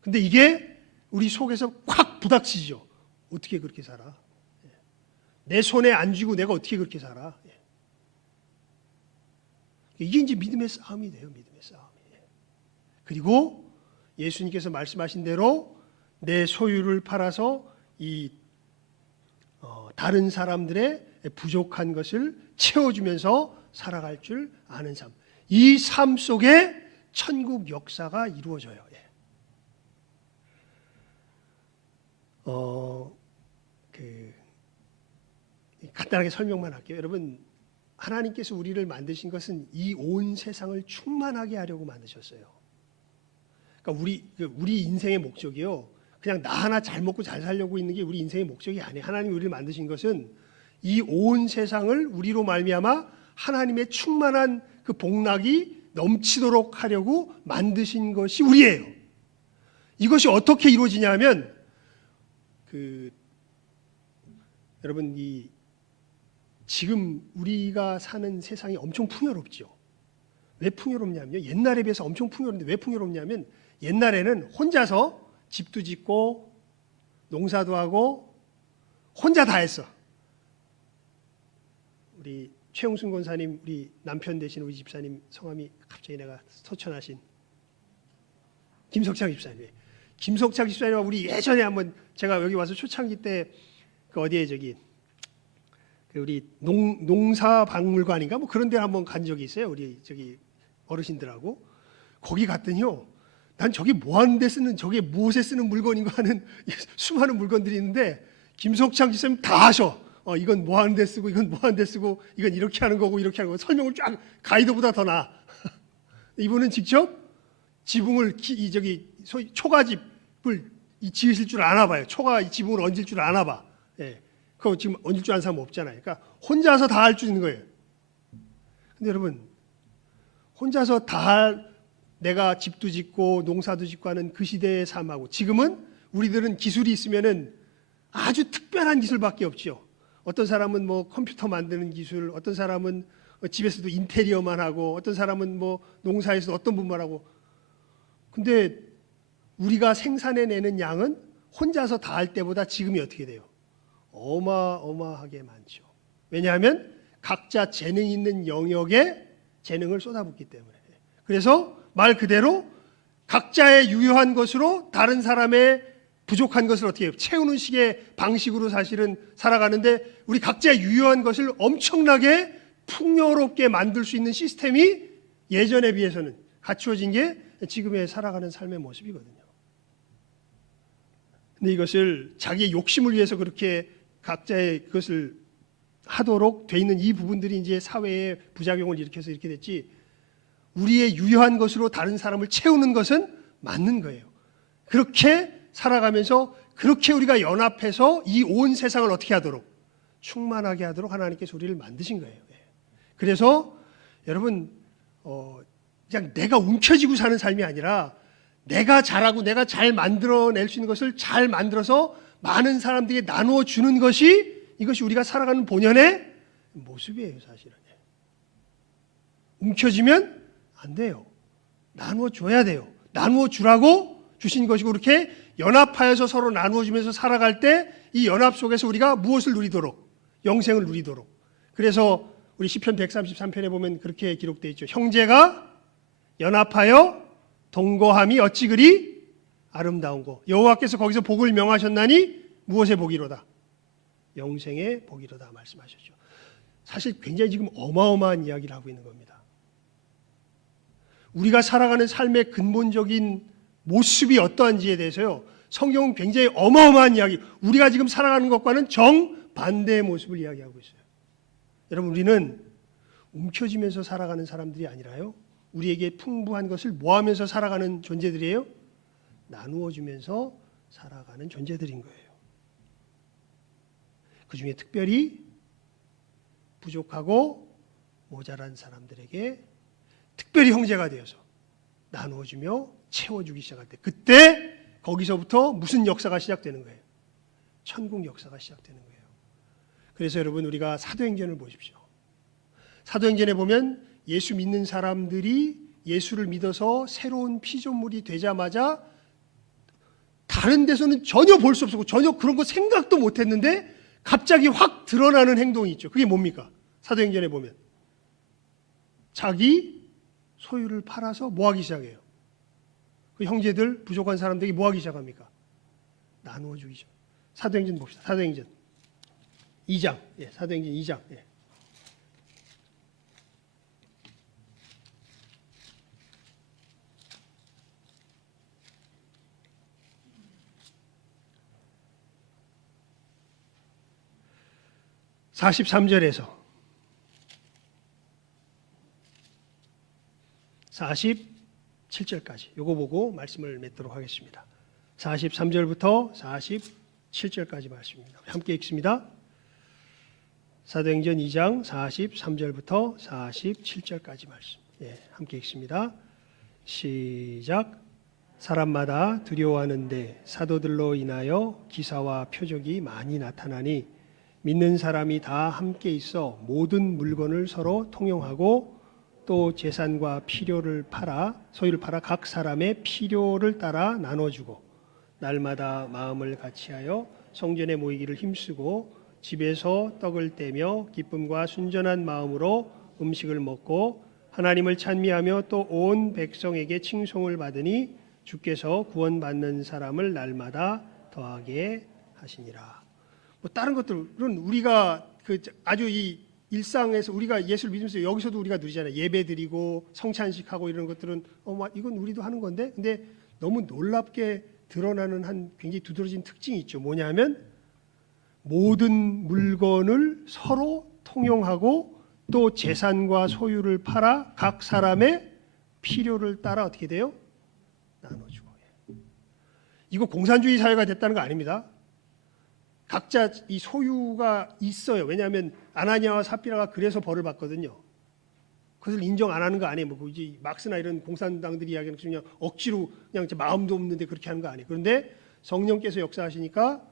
근데 이게 우리 속에서 확 부닥치죠. 어떻게 그렇게 살아? 내 손에 안 쥐고 내가 어떻게 그렇게 살아? 이게 이제 믿음의 싸움이 돼요. 믿음의 싸움. 그리고 예수님께서 말씀하신 대로 내 소유를 팔아서 다른 사람들의 부족한 것을 채워주면서 살아갈 줄 아는 삶. 이 삶 속에 천국 역사가 이루어져요. 간단하게 설명만 할게요. 여러분, 하나님께서 우리를 만드신 것은 이 온 세상을 충만하게 하려고 만드셨어요. 그러니까 우리 인생의 목적이요, 그냥 나 하나 잘 먹고 잘 살려고 있는 게 우리 인생의 목적이 아니에요. 하나님이 우리를 만드신 것은 이 온 세상을 우리로 말미암아 하나님의 충만한 그 복락이 넘치도록 하려고 만드신 것이 우리예요. 이것이 어떻게 이루어지냐면 여러분 지금 우리가 사는 세상이 엄청 풍요롭죠. 왜 풍요롭냐면요. 옛날에 비해서 엄청 풍요로운데 왜 풍요롭냐면 옛날에는 혼자서 집도 짓고 농사도 하고 혼자 다 했어. 우리 최웅순 권사님, 우리 남편 되신 우리 집사님 성함이 갑자기 내가 서천하신 김석창 집사님. 김석창 집사님과 우리 예전에 한번 제가 여기 와서 초창기 때 어디에 우리 농사박물관인가 뭐 그런 데 한번 간 적이 있어요. 우리 어르신들하고 거기 갔더니요. 난 저게 뭐 하는데 쓰는 저게 무엇에 쓰는 물건인가 하는 수많은 물건들이 있는데 김석창 집사님 다 하셔. 이건 뭐 하는데 쓰고 이건 뭐 하는데 쓰고 이건 이렇게 하는 거고 이렇게 하는 거 설명을 쫙 가이드보다 더 나아. 이분은 직접 지붕을 소위 초가집을 지으실 줄 아나 봐요. 초가 지붕을 얹을 줄 아나 봐. 예. 그거 지금 얹을 줄 아는 사람 없잖아요. 그러니까 혼자서 다 할 줄 있는 거예요. 근데 여러분 혼자서 내가 집도 짓고 농사도 짓고 하는 그 시대의 삶하고 지금은 우리들은 기술이 있으면은 아주 특별한 기술밖에 없죠. 어떤 사람은 뭐 컴퓨터 만드는 기술, 어떤 사람은 집에서도 인테리어만 하고, 어떤 사람은 뭐 농사에서 어떤 분만 하고. 근데 우리가 생산해내는 양은 혼자서 다 할 때보다 지금이 어떻게 돼요? 어마어마하게 많죠. 왜냐하면 각자 재능 있는 영역에 재능을 쏟아붓기 때문에. 그래서 말 그대로 각자의 유효한 것으로 다른 사람의 부족한 것을 어떻게 해요? 채우는 식의 방식으로 사실은 살아가는데 우리 각자의 유효한 것을 엄청나게 풍요롭게 만들 수 있는 시스템이 예전에 비해서는 갖추어진 게 지금의 살아가는 삶의 모습이거든요. 근데 이것을 자기의 욕심을 위해서 그렇게 각자의 그것을 하도록 돼 있는 이 부분들이 이제 사회의 부작용을 일으켜서 이렇게 됐지, 우리의 유효한 것으로 다른 사람을 채우는 것은 맞는 거예요. 그렇게 살아가면서 그렇게 우리가 연합해서 이 온 세상을 어떻게 하도록 충만하게 하도록 하나님께서 우리를 만드신 거예요. 그래서 여러분 그냥 내가 움켜쥐고 사는 삶이 아니라 내가 잘하고 내가 잘 만들어낼 수 있는 것을 잘 만들어서 많은 사람들에게 나누어 주는 것이 이것이 우리가 살아가는 본연의 모습이에요. 사실은 움켜쥐면 안 돼요. 나누어 줘야 돼요. 나누어 주라고 주신 것이고, 그렇게 연합하여서 서로 나누어 주면서 살아갈 때 이 연합 속에서 우리가 무엇을 누리도록? 영생을 누리도록. 그래서 우리 시편 133편에 보면 그렇게 기록되어 있죠. 형제가 연합하여 동거함이 어찌 그리 아름다운고. 여호와께서 거기서 복을 명하셨나니 무엇의 복이로다? 영생의 복이로다 말씀하셨죠. 사실 굉장히 지금 어마어마한 이야기를 하고 있는 겁니다. 우리가 살아가는 삶의 근본적인 모습이 어떠한지에 대해서요, 성경은 굉장히 어마어마한 이야기, 우리가 지금 살아가는 것과는 정반대의 모습을 이야기하고 있어요. 여러분, 우리는 움켜쥐면서 살아가는 사람들이 아니라요, 우리에게 풍부한 것을 모아면서 살아가는 존재들이에요. 나누어 주면서 살아가는 존재들인 거예요. 그 중에 특별히 부족하고 모자란 사람들에게 특별히 형제가 되어서 나누어주며 채워주기 시작할 때, 그때 거기서부터 무슨 역사가 시작되는 거예요? 천국 역사가 시작되는 거예요. 그래서 여러분, 우리가 사도행전을 보십시오. 사도행전에 보면 예수 믿는 사람들이 예수를 믿어서 새로운 피조물이 되자마자 다른 데서는 전혀 볼 수 없었고 전혀 그런 거 생각도 못했는데 갑자기 확 드러나는 행동이 있죠. 그게 뭡니까? 사도행전에 보면 자기 소유를 팔아서 뭐하기 시작해요? 그 형제들, 부족한 사람들에게 뭐하기 시작합니까? 나누어 주기 시작. 사도행전 봅시다. 사도행전 2장. 사도행전 2장. 43절에서 47절까지 요거 보고 말씀을 맺도록 하겠습니다. 43절부터 47절까지 말씀입니다. 함께 읽습니다. 사도행전 2장 43절부터 47절까지 말씀. 함께 읽습니다. 시작. 사람마다 두려워하는데 사도들로 인하여 기사와 표적이 많이 나타나니 믿는 사람이 다 함께 있어 모든 물건을 서로 통용하고 또 재산과 소유를 팔아 각 사람의 필요를 따라 나눠주고 날마다 마음을 같이하여 성전에 모이기를 힘쓰고 집에서 떡을 떼며 기쁨과 순전한 마음으로 음식을 먹고 하나님을 찬미하며 또 온 백성에게 칭송을 받으니 주께서 구원받는 사람을 날마다 더하게 하시니라. 뭐 다른 것들은 우리가 아주 이 일상에서 우리가 예수를 믿으면서 여기서도 우리가 누리잖아요. 예배드리고 성찬식하고 이런 것들은 이건 우리도 하는 건데, 근데 너무 놀랍게 드러나는 한 굉장히 두드러진 특징이 있죠. 뭐냐면 모든 물건을 서로 통용하고 또 재산과 소유를 팔아 각 사람의 필요를 따라 어떻게 돼요? 나눠주고. 이거 공산주의 사회가 됐다는 거 아닙니다. 각자 이 소유가 있어요. 왜냐하면 아나니아와 삽비라가 그래서 벌을 받거든요. 그것을 인정 안 하는 거 아니에요. 뭐 이제 막스나 이런 공산당들이 이야기하는 그냥 억지로 그냥 마음도 없는데 그렇게 하는 거 아니에요. 그런데 성령께서 역사하시니까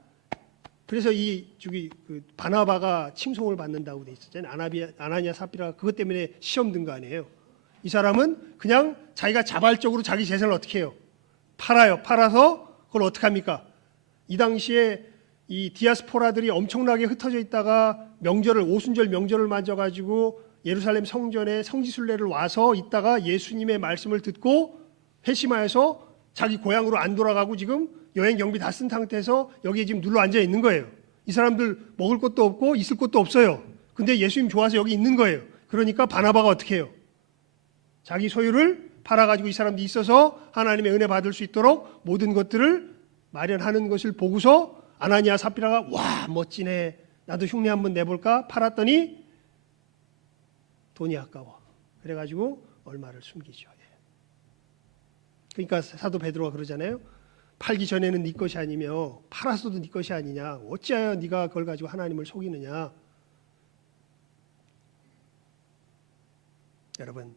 그래서 바나바가 칭송을 받는다고 돼 있었잖아요. 아나니아 삽비라가 그것 때문에 시험 든 거 아니에요. 이 사람은 그냥 자기가 자발적으로 자기 재산을 어떻게 해요? 팔아요. 팔아서 그걸 어떻게 합니까? 이 당시에 이 디아스포라들이 엄청나게 흩어져 있다가 오순절 명절을 맞아가지고 예루살렘 성전에 성지순례를 와서 있다가 예수님의 말씀을 듣고 회심하여서 자기 고향으로 안 돌아가고 지금 여행 경비 다 쓴 상태에서 여기에 지금 눌러 앉아 있는 거예요. 이 사람들 먹을 것도 없고 있을 것도 없어요. 근데 예수님 좋아서 여기 있는 거예요. 그러니까 바나바가 어떻게 해요? 자기 소유를 팔아가지고 이 사람들이 있어서 하나님의 은혜 받을 수 있도록 모든 것들을 마련하는 것을 보고서 아나니아 삽비라가 와 멋지네, 나도 흉내 한번 내볼까 팔았더니 돈이 아까워. 그래가지고 얼마를 숨기죠. 그러니까 사도 베드로가 그러잖아요. 팔기 전에는 네 것이 아니며 팔았어도 네 것이 아니냐. 어찌하여 네가 그걸 가지고 하나님을 속이느냐. 여러분,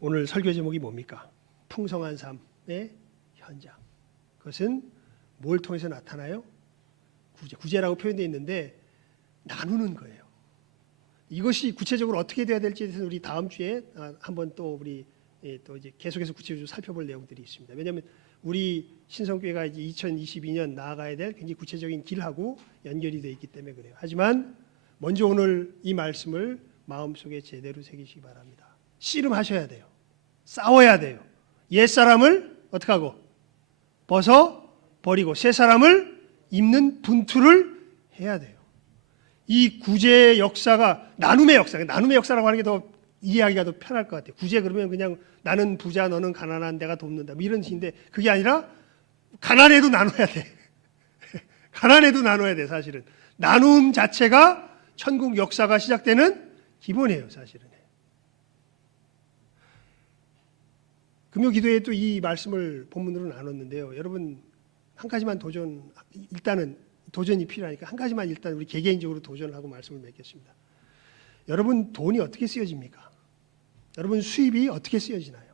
오늘 설교 제목이 뭡니까? 풍성한 삶의 현장. 그것은 뭘 통해서 나타나요? 구제라고 표현되어 있는데 나누는 거예요. 이것이 구체적으로 어떻게 돼야 될지에 대해서 우리 다음 주에 한번 또 우리 또 이제 계속해서 구체적으로 살펴볼 내용들이 있습니다. 왜냐하면 우리 신성교회가 이제 2022년 나아가야 될 굉장히 구체적인 길하고 연결이 되어 있기 때문에 그래요. 하지만 먼저 오늘 이 말씀을 마음속에 제대로 새기시기 바랍니다. 씨름하셔야 돼요. 싸워야 돼요. 옛사람을 어떻게 하고 벗어 버리고 새 사람을 입는 분투를 해야 돼요. 이 구제의 역사가 나눔의 역사라고 하는 게 더 이해하기가 더 편할 것 같아요. 구제 그러면 그냥 나는 부자 너는 가난한 데가 돕는다 뭐 이런 식인데 그게 아니라 가난해도 나눠야 돼. 가난해도 나눠야 돼. 사실은 나눔 자체가 천국 역사가 시작되는 기본이에요. 사실은. 금요 기도에 또 이 말씀을 본문으로 나눴는데요. 여러분 한 가지만 일단은 도전이 필요하니까 한 가지만 일단 우리 개개인적으로 도전을 하고 말씀을 맺겠습니다. 여러분 돈이 어떻게 쓰여집니까? 여러분 수입이 어떻게 쓰여지나요?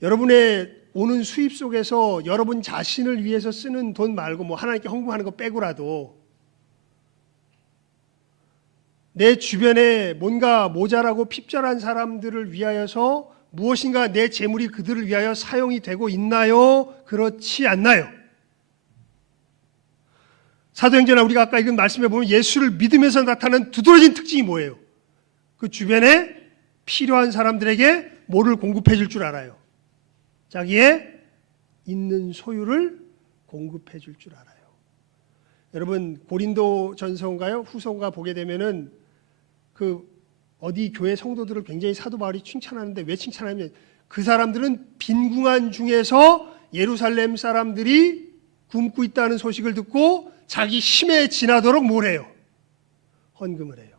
여러분의 오는 수입 속에서 여러분 자신을 위해서 쓰는 돈 말고 뭐 하나님께 헌금하는 거 빼고라도 내 주변에 뭔가 모자라고 핍절한 사람들을 위하여서 무엇인가 내 재물이 그들을 위하여 사용이 되고 있나요? 그렇지 않나요? 사도행전에 우리가 아까 읽은 말씀에 보면 예수를 믿으면서 나타나는 두드러진 특징이 뭐예요? 그 주변에 필요한 사람들에게 뭐를 공급해 줄 줄 알아요? 자기의 있는 소유를 공급해 줄 줄 알아요. 여러분 고린도 전서인가요? 후서인가 보게 되면은 어디 교회 성도들을 굉장히 사도 바울이 칭찬하는데 왜 칭찬하냐면 그 사람들은 빈궁한 중에서 예루살렘 사람들이 굶고 있다는 소식을 듣고 자기 힘에 지나도록 뭘 해요? 헌금을 해요.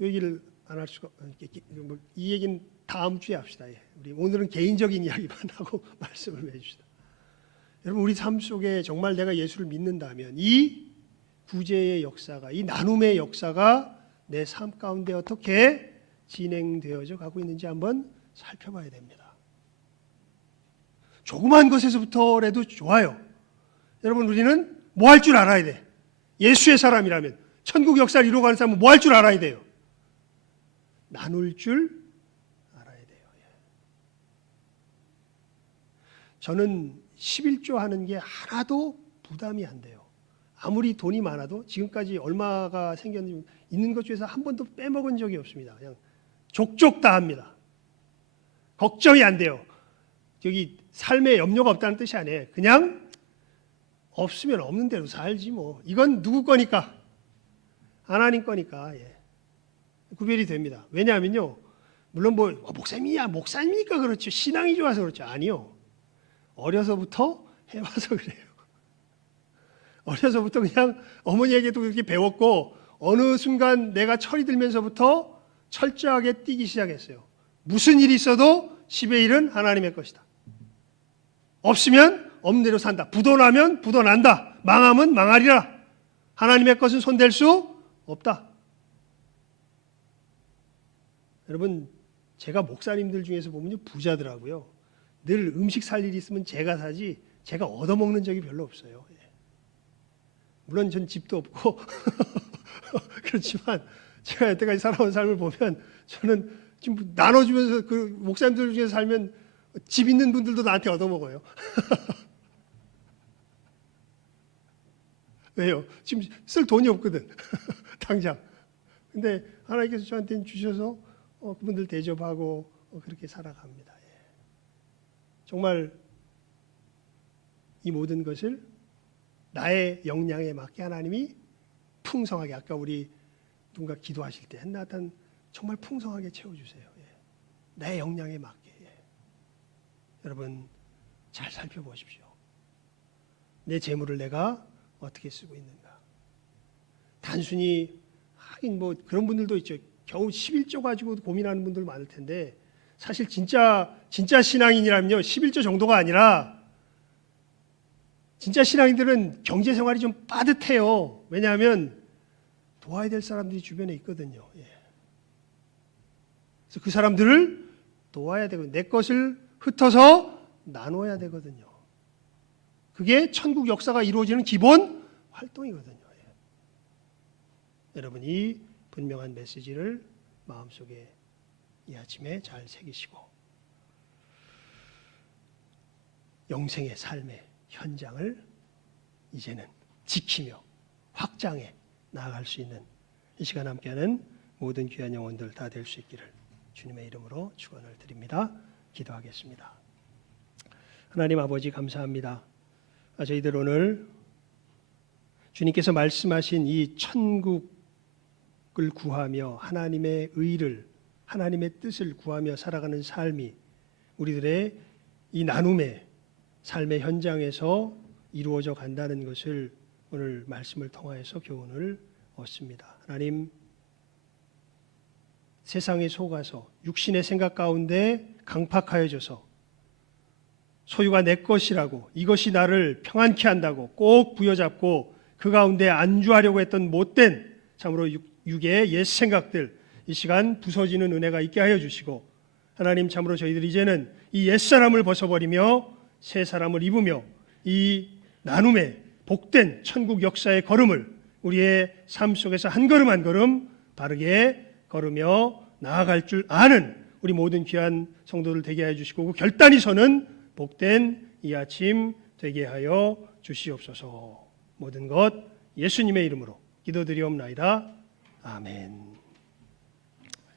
이 얘기를 안 할 수가 이 얘기는 다음 주에 합시다. 우리 오늘은 개인적인 이야기만 하고 말씀을 해줍시다. 여러분 우리 삶 속에 정말 내가 예수를 믿는다면 이 구제의 역사가, 이 나눔의 역사가 내 삶 가운데 어떻게 진행되어져 가고 있는지 한번 살펴봐야 됩니다. 조그만 것에서부터라도 좋아요. 여러분, 우리는 뭐 할 줄 알아야 돼. 예수의 사람이라면, 천국 역사를 이루어가는 사람은 뭐 할 줄 알아야 돼요. 나눌 줄 알아야 돼요. 저는 11조 하는 게 하나도 부담이 안 돼요. 아무리 돈이 많아도 지금까지 얼마가 생겼는지 있는 것 중에서 한 번도 빼먹은 적이 없습니다. 그냥 족족 다 합니다. 걱정이 안 돼요. 여기 삶에 염려가 없다는 뜻이 아니에요. 그냥 없으면 없는 대로 살지 뭐. 이건 누구 거니까? 하나님 거니까. 구별이 됩니다. 왜냐하면요, 물론 뭐 목사님이니까 그렇죠, 신앙이 좋아서 그렇죠. 아니요. 어려서부터 해와서 그래요. 어려서부터 그냥 어머니에게도 그렇게 배웠고, 어느 순간 내가 철이 들면서부터 철저하게 뛰기 시작했어요. 무슨 일이 있어도 10의 1은 하나님의 것이다. 없으면 없는 대로 산다. 부도나면 부도난다. 망하면 망하리라. 하나님의 것은 손댈 수 없다. 여러분, 제가 목사님들 중에서 보면 부자더라고요. 늘 음식 살 일이 있으면 제가 사지 제가 얻어먹는 적이 별로 없어요. 물론 전 집도 없고 그렇지만 제가 여태까지 살아온 삶을 보면 저는 지금 나눠주면서 그 목사님들 중에서 살면 집 있는 분들도 나한테 얻어먹어요. 왜요? 지금 쓸 돈이 없거든. 당장. 근데 하나님께서 저한테 주셔서 그분들 대접하고 그렇게 살아갑니다. 정말 이 모든 것을 나의 역량에 맞게 하나님이 풍성하게, 아까 우리 누군가 기도하실 때 나탄 정말 풍성하게 채워주세요. 나의 역량에 맞게. 여러분, 잘 살펴보십시오. 내 재물을 내가 어떻게 쓰고 있는가. 단순히 하긴 뭐 그런 분들도 있죠. 겨우 11조 가지고 고민하는 분들 많을 텐데, 사실 진짜 신앙인이라면요, 11조 정도가 아니라 진짜 신앙인들은 경제 생활이 좀 빠듯해요. 왜냐하면 도와야 될 사람들이 주변에 있거든요. 그래서 그 사람들을 도와야 되고 내 것을 흩어서 나눠야 되거든요. 그게 천국 역사가 이루어지는 기본 활동이거든요. 여러분이 분명한 메시지를 마음속에 이 아침에 잘 새기시고 영생의 삶의 현장을 이제는 지키며 확장해 나아갈 수 있는 이 시간 함께하는 모든 귀한 영혼들 다 될 수 있기를 주님의 이름으로 축원을 드립니다. 기도하겠습니다. 하나님 아버지, 감사합니다. 저희들 오늘 주님께서 말씀하신 이 천국을 구하며 하나님의 의를, 하나님의 뜻을 구하며 살아가는 삶이 우리들의 이 나눔의 삶의 현장에서 이루어져 간다는 것을 오늘 말씀을 통하여서 교훈을 얻습니다. 하나님, 세상에 속아서 육신의 생각 가운데 강팍하여져서 소유가 내 것이라고, 이것이 나를 평안케 한다고 꼭 부여잡고 그 가운데 안주하려고 했던 못된 참으로 육의 옛 생각들, 이 시간 부서지는 은혜가 있게 하여 주시고, 하나님, 참으로 저희들이 이제는 이 옛사람을 벗어버리며 새 사람을 입으며 이 나눔의 복된 천국 역사의 걸음을 우리의 삶 속에서 한 걸음 한 걸음 바르게 걸으며 나아갈 줄 아는 우리 모든 귀한 성도들 되게 하여 주시고, 그 결단이 서는 복된 이 아침 되게 하여 주시옵소서. 모든 것 예수님의 이름으로 기도드리옵나이다. 아멘.